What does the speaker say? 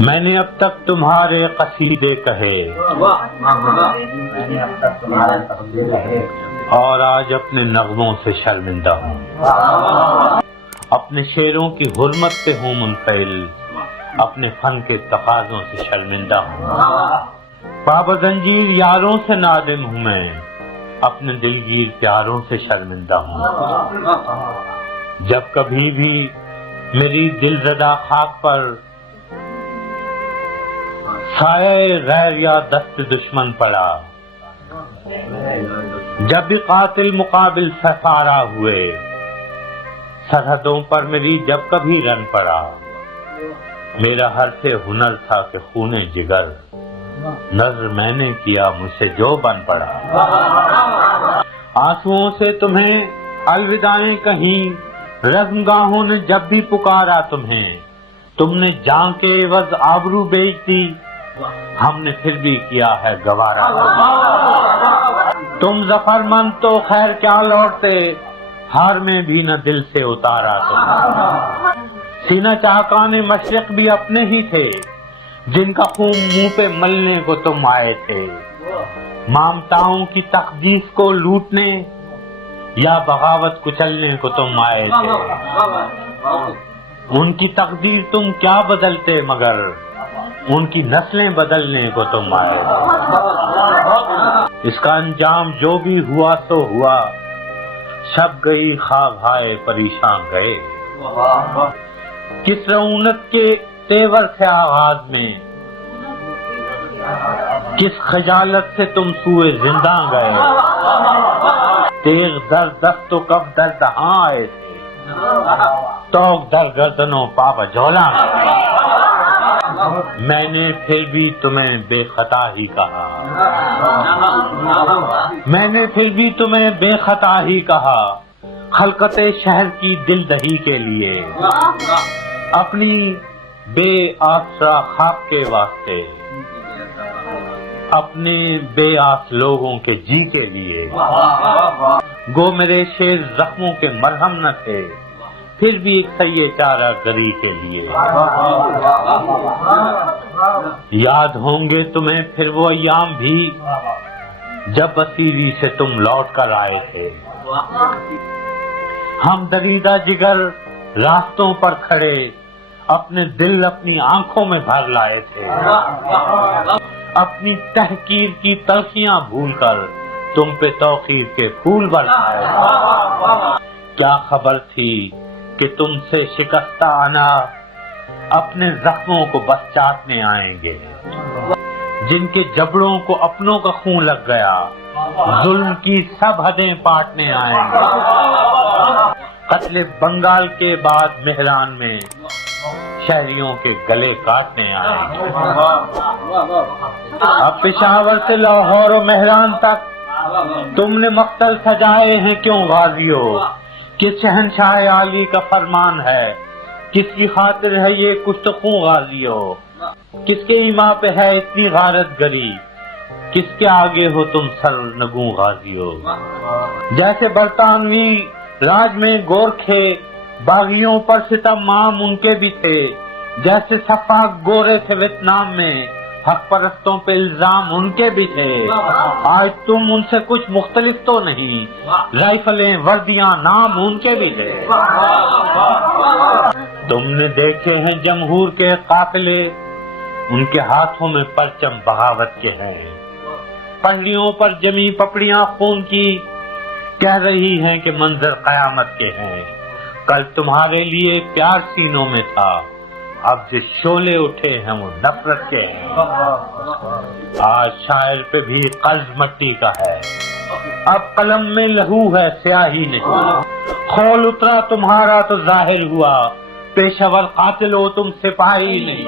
میں نے اب تک تمہارے قصیدے کہے اور آج اپنے نغموں سے شرمندہ ہوں، اپنے شعروں کی حرمت سے ہوں منفعل، اپنے فن کے تقاضوں سے شرمندہ ہوں، پابزنجیر یاروں سے نادم ہوں میں، اپنے دلگیر پیاروں سے شرمندہ ہوں۔ جب کبھی بھی میری دل زدہ خاک پر سایہ غیر یا دست دشمن پڑا، جب بھی قاتل مقابل سفارا ہوئے، سرحدوں پر میری جب کبھی رن پڑا، میرا حرف ہنر تھا کہ خون جگر، نظر میں نے کیا مجھ سے جو بن پڑا۔ آنسوؤں سے تمہیں الوداعیں کہیں، رزمگاہوں نے جب بھی پکارا تمہیں، تم نے جان کے عوض آبرو بیچ دی، ہم نے پھر بھی کیا ہے گوارا۔ تم ظفر مند تو خیر کیا لوٹتے، ہار میں بھی نہ دل سے اتارا تم۔ سینہ چاکان مشرق بھی اپنے ہی تھے، جن کا خون منہ پہ ملنے کو تم آئے تھے، مامتاؤں کی تقدیس کو لوٹنے یا بغاوت کچلنے کو تم آئے تھے۔ ان کی تقدیر تم کیا بدلتے، مگر ان کی نسلیں بدلنے کو تم آئے تھے۔ اس کا انجام جو بھی ہوا سو ہوا، شب گئی خواب ہائے پریشان گئے۔ کس رعونت کے تیور تھے آغاز میں، کس خجالت سے تم سوئے زندہ گئے، تیغ در دست و کب در دہاں آئے تھے، توق در گردنوں پاپا جھولا گئے۔ میں نے پھر بھی تمہیں بے خطا ہی کہا، میں نے پھر بھی تمہیں بے خطا ہی کہا، خلقت شہر کی دل دہی کے لیے، اپنی بے آسرا خاک کے واسطے، اپنے بے آس لوگوں کے جی کے لیے۔ گو میرے شعر زخموں کے مرہم نہ تھے، پھر بھی ایک سیے چارہ گری کے لیے۔ یاد ہوں گے تمہیں پھر وہ ایام بھی، جب اسیری سے تم لوٹ کر آئے تھے، ہم دریدہ جگر راستوں پر کھڑے، اپنے دل اپنی آنکھوں میں بھر لائے تھے، اپنی تحقیر کی تلخیاں بھول کر تم پہ توقیر کے پھول برسائے تھے۔ کیا خبر تھی کہ تم سے شکستہ انا اپنے زخموں کو بس چاٹنے آئیں گے، جن کے جبڑوں کو اپنوں کا خون لگ گیا، ظلم کی سب حدیں پاٹنے آئیں گے۔ قتل بنگال کے بعد مہران میں شہریوں کے گلے کاٹنے آئیں گے۔ اب پشاور سے لاہور و مہران تک تم نے مقتل سجائے ہیں کیوں غازیوں، کس شہنشاہ عالی کا فرمان ہے، کس کی خاطر ہے یہ کشت خوں غازیوں، کس کے ایما پہ ہے اتنی غارت گری، کس کے آگے ہو تم سر نگوں غازیوں۔ جیسے برطانوی راج میں گورکھے باغیوں پر ستم عام ان کے بھی تھے، جیسے سفاک گورے تھے ویتنام میں، حق پرستوں پہ الزام ان کے بھی تھے۔ آج تم ان سے کچھ مختلف تو نہیں، رائفلیں وردیاں نام ان کے بھی تھے۔ تم نے دیکھے ہیں جمہور کے قافلے، ان کے ہاتھوں میں پرچم بغاوت کے ہیں، پنڈلیوں پر جمی پپڑیاں خون کی، کہہ رہی ہیں کہ منظر قیامت کے ہیں۔ کل تمہارے لیے پیار سینوں میں تھا، اب جس شعلے اٹھے ہیں وہ نفرت کے ہیں۔ آج شاعر پہ بھی قلب مٹی کا ہے، اب قلم میں لہو ہے سیاہی نہیں، خول اترا تمہارا تو ظاہر ہوا، پیشور قاتل ہو تم سپاہی نہیں۔